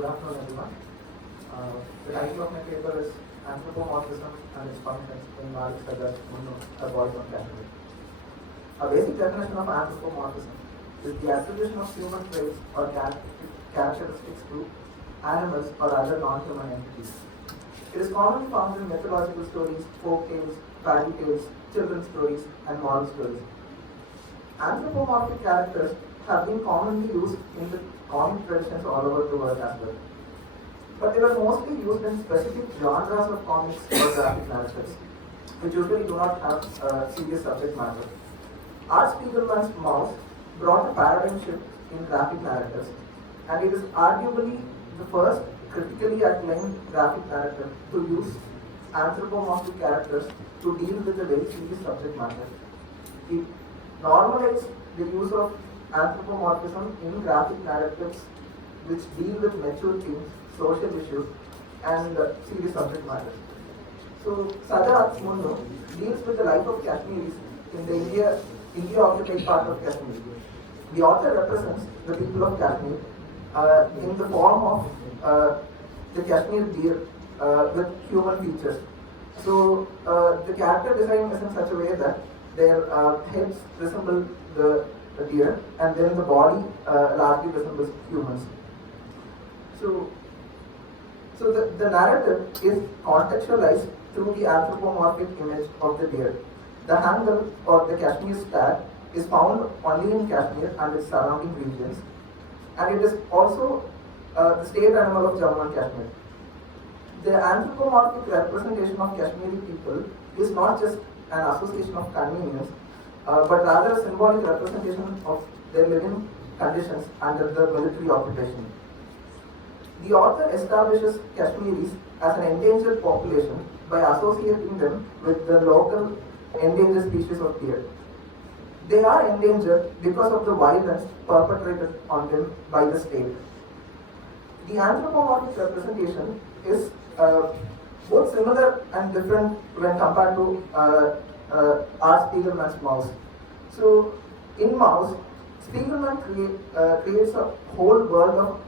Good afternoon, everyone. The title of my paper is Anthropomorphism and its Functions in MALIK MUNNU, A Voice on Kashmir. A basic definition of anthropomorphism is the attribution of human traits or characteristics to animals or other non-human entities. It is commonly found in mythological stories, folk tales, fairy tales, children's stories, and moral stories. Anthropomorphic characters have been commonly used in the comic traditions all over the world as well. But they were mostly used in specific genres of comics or graphic narratives, which usually do not have serious subject matter. Art Spiegelman's Mouse brought a paradigm shift in graphic narratives, and it is arguably the first critically acclaimed graphic narrative to use anthropomorphic characters to deal with a very serious subject matter. It normalized the use of anthropomorphism in graphic narratives which deal with mature themes, social issues, and serious subject matter. So, Sajat's MUNNU deals with the life of Kashmiris in the India-occupied part of Kashmir. The author represents the people of Kashmir in the form of the Kashmir deer with human features. So, the character design is in such a way that their heads resemble the deer, and then the body largely resembles humans. So the narrative is contextualized through the anthropomorphic image of the deer. The Hangal or the Kashmir stag is found only in Kashmir and its surrounding regions, and it is also the state animal of Jammu and Kashmir. The anthropomorphic representation of Kashmiri people is not just an association of convenience, but rather a symbolic representation of their living conditions under the military occupation. The author establishes Kashmiris as an endangered population by associating them with the local endangered species of deer. They are endangered because of the violence perpetrated on them by the state. The anthropomorphic representation is both similar and different when compared to R. Spiegelman's Mouse. So, in Mouse, Spiegelman creates a whole world of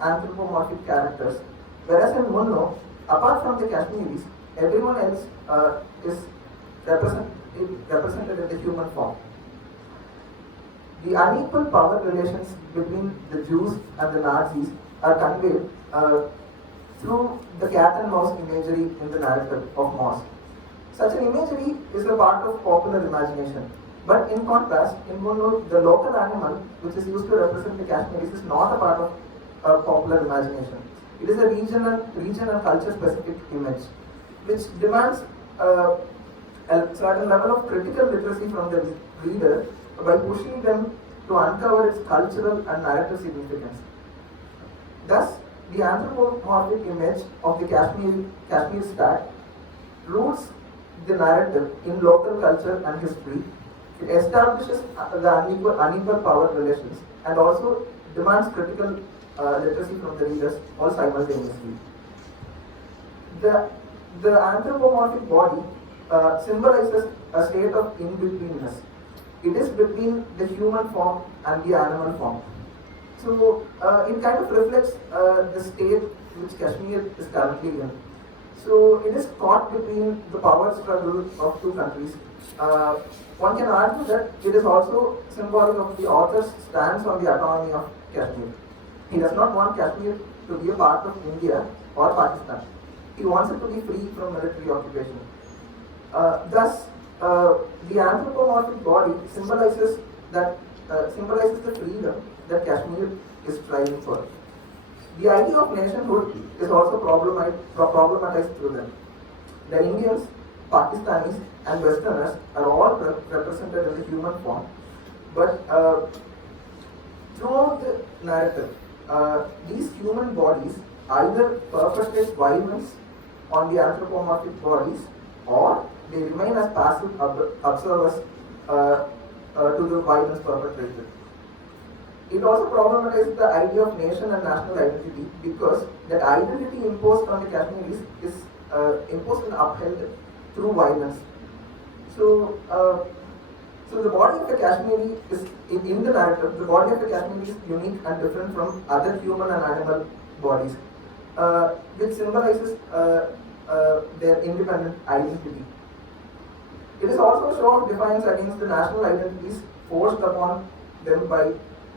anthropomorphic characters, whereas in MUNNU, apart from the Kashmiris, everyone else is represented in the human form. The unequal power relations between the Jews and the Nazis are conveyed through the cat and mouse imagery in the narrative of Mouse. Such an imagery is a part of popular imagination. But in contrast, in MUNNU, the local animal, which is used to represent the Kashmiris, is not a part of popular imagination. It is a region and culture-specific image, which demands a certain level of critical literacy from the reader by pushing them to uncover its cultural and narrative significance. Thus, the anthropomorphic image of the Kashmir stag roots the narrative in local culture and history. It establishes the unequal power relations and also demands critical literacy from the readers all simultaneously. The anthropomorphic body symbolizes a state of in-betweenness. It is between the human form and the animal form. So it kind of reflects the state which Kashmir is currently in. So it is caught between the power struggle of two countries. One can argue that it is also symbolic of the author's stance on the autonomy of Kashmir. He does not want Kashmir to be a part of India or Pakistan. He wants it to be free from military occupation. Thus, the anthropomorphic body symbolizes the freedom that Kashmir is striving for. The idea of nationhood is also problematized through them. The Indians, Pakistanis, and Westerners are all represented in the human form, but throughout the narrative, these human bodies either perpetrate violence on the anthropomorphic bodies, or they remain as passive observers to the violence perpetrated. It also problematizes the idea of nation and national identity, because that identity imposed on the Kashmiris is imposed and upheld through violence. So the body of the Kashmiri is, in the narrative, the body of the Kashmiri is unique and different from other human and animal bodies, which symbolizes their independent identity. It is also a show of defiance against the national identities forced upon them by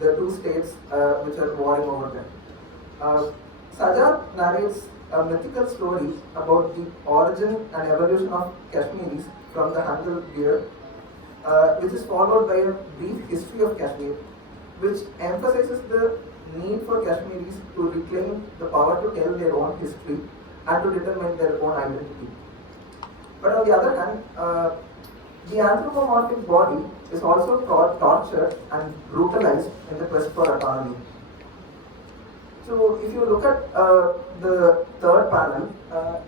the two states which are warring over them. Sajjad narrates a mythical story about the origin and evolution of Kashmiris from the Hangal beard, which is followed by a brief history of Kashmir, which emphasizes the need for Kashmiris to reclaim the power to tell their own history and to determine their own identity. But on the other hand, the anthropomorphic body is also tortured and brutalized in the quest for autonomy. So, if you look at the third panel,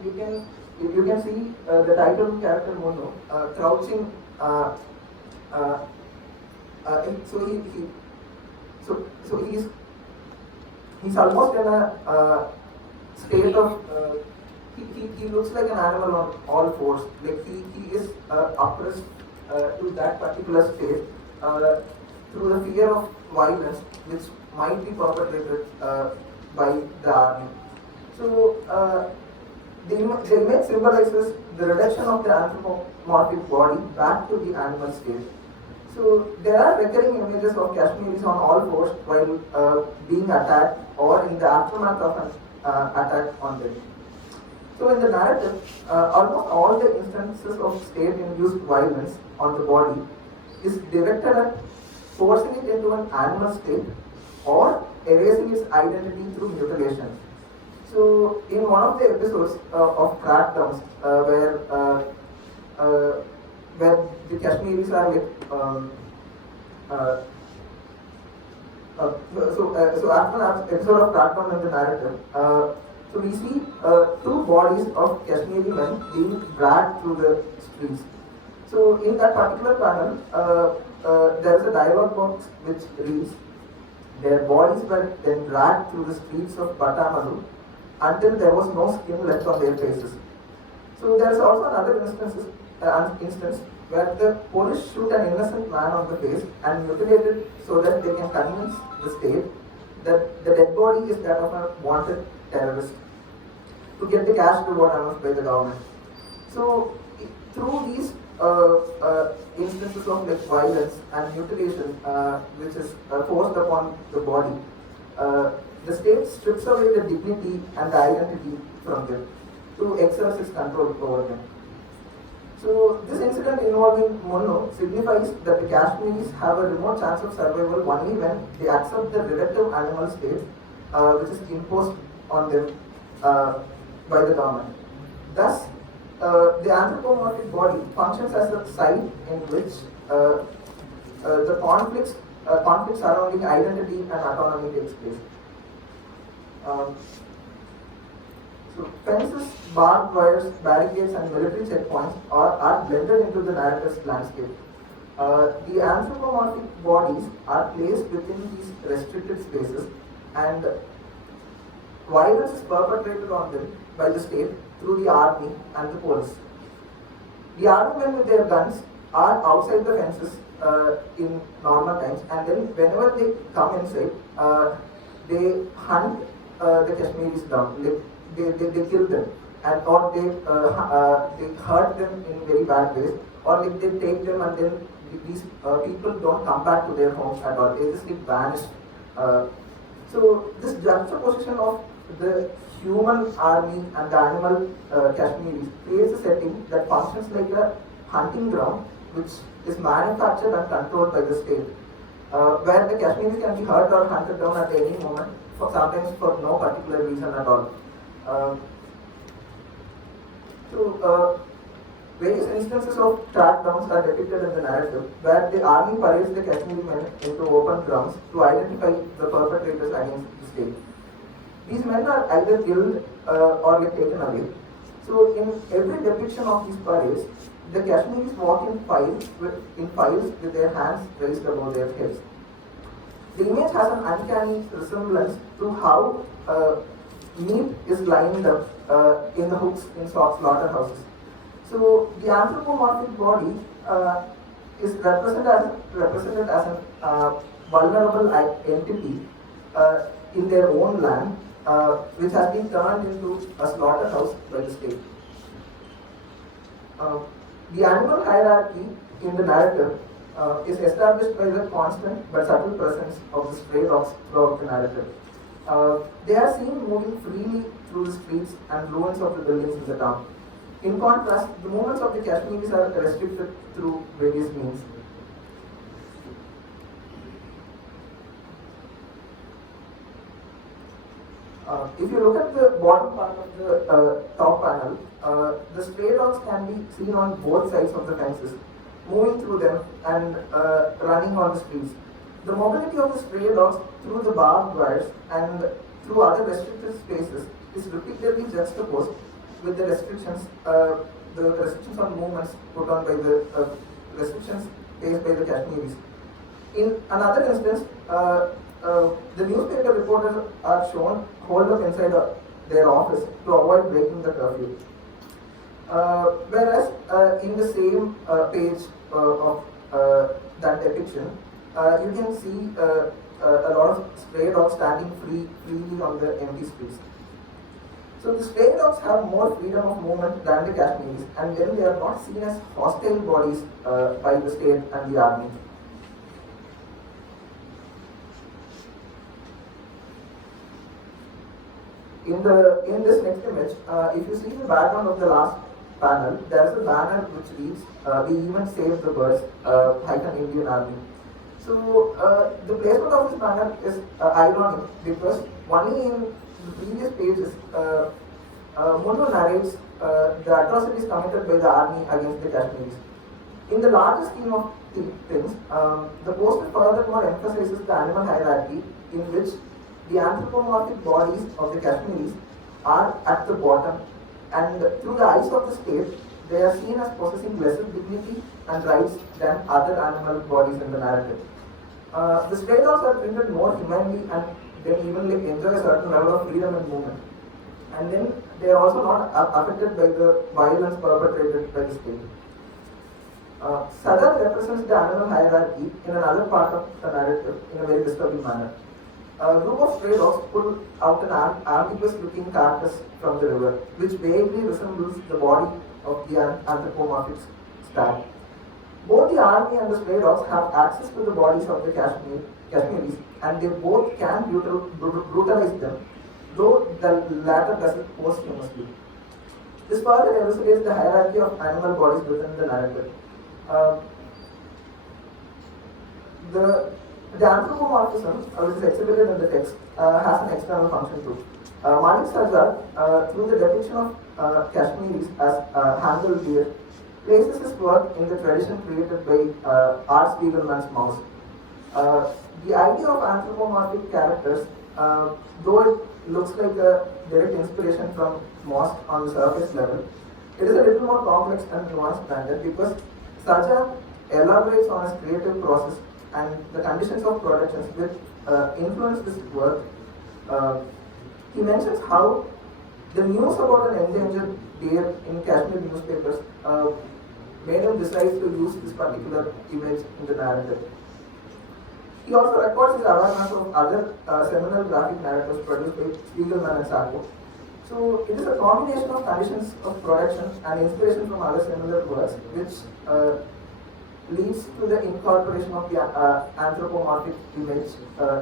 you can see the title character MUNNU crouching. So he's almost in a state of he looks like an animal on all fours. Like he is oppressed to that particular state through the fear of violence which might be perpetrated by the army. So the image symbolizes the reduction of the anthropomorphic body back to the animal state. So there are recurring images of Kashmiris on all fours while being attacked or in the aftermath of an attack on them. So in the narrative, almost all the instances of state-induced violence on the body is directed at forcing it into an animal state or erasing its identity through mutilation. So in one of the episodes of Crackdowns, where the Kashmiris are so after an episode of Crackdown in the narrative, so we see two bodies of Kashmiri men being dragged through the streets. So in that particular panel, there is a dialogue box which reads, "Their bodies were then dragged through the streets of Batamadu until there was no skin left on their faces." So there is also another instance where the police shoot an innocent man on the face and mutilate it so that they can convince the state that the dead body is that of a wanted terrorist to get the cash reward announced by the government. So through these instances of violence and mutilation which is forced upon the body, the state strips away the dignity and the identity from them to exercise its control over them. So this incident involving MUNNU signifies that the Kashmiris have a remote chance of survival only when they accept the reductive animal state which is imposed on them by the government. Thus, the anthropomorphic body functions as a site in which the conflict surrounding identity and autonomy takes place. So fences, barbed wires, barricades and military checkpoints are blended into the narrative's landscape. The anthropomorphic bodies are placed within these restricted spaces and violence is perpetrated on them by the state through the army and the police. The army men with their guns are outside the fences in normal times, and then whenever they come inside, they hunt the Kashmiris down. They kill them, and or they hurt them in very bad ways, or they take them and then these people don't come back to their homes at all. They just get vanished. So this juxtaposition of the human army and the animal Kashmiris creates a setting that functions like a hunting ground which is manufactured and controlled by the state, where the Kashmiris can be hurt or hunted down at any moment, sometimes for no particular reason at all. Various instances of crackdowns are depicted in the narrative, where the army parades the Kashmiri men into open grounds to identify the perpetrators against the state. These men are either killed or taken away. So, in every depiction of these parades, the Kashmiris walk in files with their hands raised above their heads. The image has an uncanny resemblance to how meat is lined up in the hooks in slaughterhouses. So the anthropomorphic body is represented as a vulnerable entity in their own land, which has been turned into a slaughterhouse by the state. The animal hierarchy in the narrative is established by the constant but subtle presence of the stray dogs throughout the narrative. They are seen moving freely through the streets and ruins of the buildings in the town. In contrast, the movements of the Kashmiris are restricted through various means. If you look at the bottom part of the top panel, the stray dogs can be seen on both sides of the fences, moving through them and running on the streets. The mobility of the stray dogs through the barbed wires and through other restricted spaces is repeatedly juxtaposed with the restrictions on movements put on by the restrictions faced by the Kashmiris. In another instance, the newspaper reporters are shown holed up inside their office to avoid breaking the curfew. Whereas in the same page of that depiction, you can see a lot of stray dogs standing freely on the empty streets. So the stray dogs have more freedom of movement than the Kashmiris, and then they are not seen as hostile bodies by the state and the army. In this next image, if you see the background of the last panel, there is a banner which reads, "We even save the birds, hyphen Indian Army." So the placement of this banner is ironic because only in the previous pages, MUNNU narrates the atrocities committed by the army against the Kashmiris. In the larger scheme of things, the poster furthermore emphasizes the animal hierarchy in which the anthropomorphic bodies of the Kashmiris are at the bottom, and through the eyes of the state, they are seen as possessing lesser dignity and rights than other animal bodies in the narrative. The stray dogs are treated more humanely and then even enjoy a certain level of freedom and movement. And then they are also not affected by the violence perpetrated by the state. Sadar represents the animal hierarchy in another part of the narrative in a very disturbing manner. A group of stray dogs pull out an ambiguous-looking carcass from the river, which vaguely resembles the body of the anthropomorphic stag. Both the army and the stray dogs have access to the bodies of the Kashmiris, and they both can brutalize them, though the latter does it posthumously. This further elucidates the hierarchy of animal bodies within the narrative. The anthropomorphism, which is exhibited in the text, has an external function too. Malik through the depiction of Kashmiris as handle deer, places his work in the tradition created by Art Spiegelman's mouse. The idea of anthropomorphic characters, though it looks like a direct inspiration from mosque on the surface level, it is a little more complex and nuanced than that because Saja elaborates on his creative process and the conditions of productions which influence this work. He mentions how the news about an endangered deer in Kashmir newspapers made him decide to use this particular image in the narrative. He also records his awareness of other seminal graphic narratives produced by Spiegelman and Sacco. So it is a combination of conditions of production and inspiration from other similar works which leads to the incorporation of the anthropomorphic image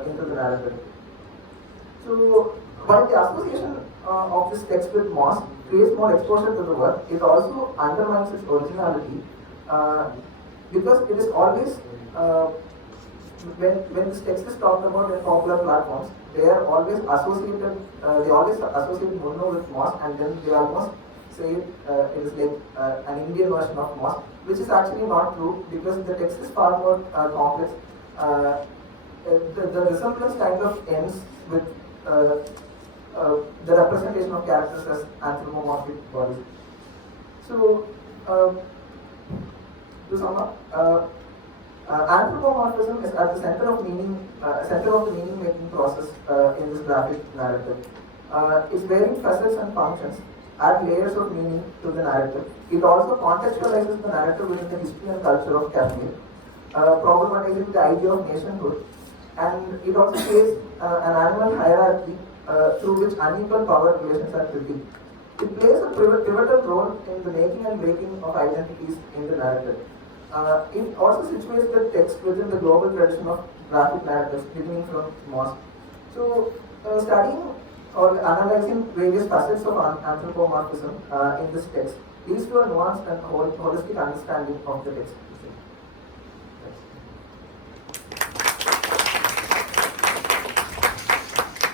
into the narrative. So while the association of this text with mosque creates more exposure to the work, it also undermines its originality because it is always when this text is talked about in popular platforms, they are always associated. They always associate MUNNU with mosque, and then they almost say it is like an Indian version of mosque, which is actually not true because the text is far more complex. The resemblance kind of ends with the representation of characters as anthropomorphic bodies. So, to sum up, anthropomorphism is at the center of the meaning-making process in this graphic narrative. Its varying facets and functions add layers of meaning to the narrative. It also contextualizes the narrative within the history and culture of Kashmir, problematizing the idea of nationhood, and it also creates an animal hierarchy through which unequal power relations are revealed. It plays a pivotal role in the making and breaking of identities in the narrative. It also situates the text within the global tradition of graphic narratives, beginning from Mosque. So, studying or analyzing various facets of anthropomorphism in this text leads to a nuanced and holistic understanding of the text.